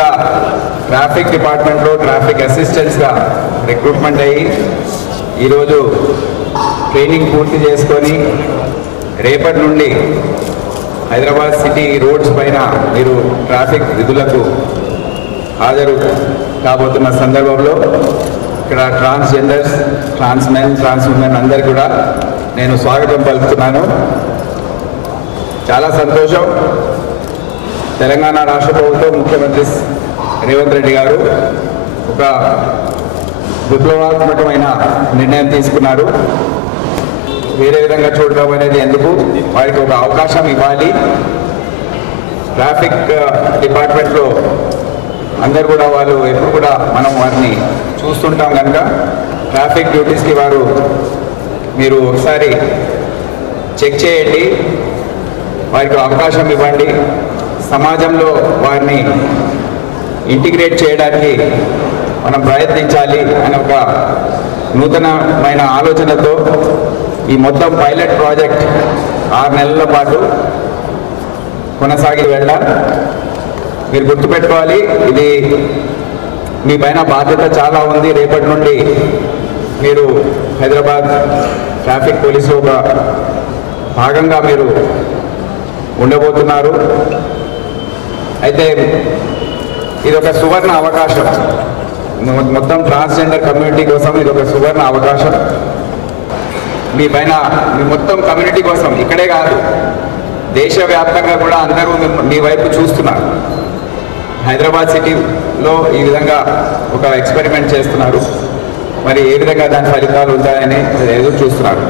Traffic డిపార్ట్మెంట్లో traffic అసిస్టెంట్స్గా recruitment అయ్యి ఈరోజు ట్రైనింగ్ పూర్తి చేసుకొని రేపటి నుండి హైదరాబాద్ సిటీ రోడ్స్ పైన మీరు ట్రాఫిక్ విధులకు హాజరు కాబోతున్న సందర్భంలో ఇక్కడ ట్రాన్స్జెండర్స్, ట్రాన్స్ మెన్, ట్రాన్స్ ఉమెన్ అందరికీ కూడా నేను స్వాగతం పలుకుతున్నాను. చాలా సంతోషం. తెలంగాణ రాష్ట్ర ప్రభుత్వం ముఖ్యమంత్రి రేవంత్ రెడ్డి గారు ఒక విప్లవాత్మకమైన నిర్ణయం తీసుకున్నారు. వేరే విధంగా చూడడం అనేది ఎందుకు, వారికి ఒక అవకాశం ఇవ్వాలి. ట్రాఫిక్ డిపార్ట్మెంట్లో అందరు కూడా వాళ్ళు ఎప్పుడు కూడా మనం వారిని చూస్తుంటాం కనుక ట్రాఫిక్ డ్యూటీస్కి మీరు ఒకసారి చెక్ చేయండి, వారికి అవకాశం ఇవ్వండి. సమాజంలో వారిని ఇంటిగ్రేట్ చేయడానికి మనం ప్రయత్నించాలి అనే ఒక నూతనమైన ఆలోచనతో ఈ మొత్తం పైలట్ ప్రాజెక్ట్ 6 నెలల పాటు కొనసాగి వెళ్ళాలి. మీరు గుర్తుపెట్టుకోవాలి, ఇది మీ పైన బాధ్యత చాలా ఉంది. రేపటి నుండి మీరు హైదరాబాద్ ట్రాఫిక్ పోలీసులో ఒక భాగంగా మీరు ఉండబోతున్నారు. అయితే ఇది ఒక సువర్ణ అవకాశం, మొత్తం ట్రాన్స్జెండర్ కమ్యూనిటీ కోసం ఇది ఒక సువర్ణ అవకాశం. మీ మొత్తం కమ్యూనిటీ కోసం ఇక్కడే కాదు, దేశవ్యాప్తంగా కూడా అందరూ మీ వైపు చూస్తున్నారు. హైదరాబాద్ సిటీలో ఈ విధంగా ఒక ఎక్స్పెరిమెంట్ చేస్తున్నారు. మరి ఏ విధంగా దాని ఫలితాలు ఉంటాయని ఎదురు చూస్తున్నారు.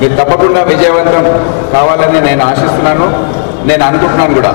మీరు తప్పకుండా విజయవంతం కావాలని నేను ఆశిస్తున్నాను, నేను అనుకుంటున్నాను కూడా.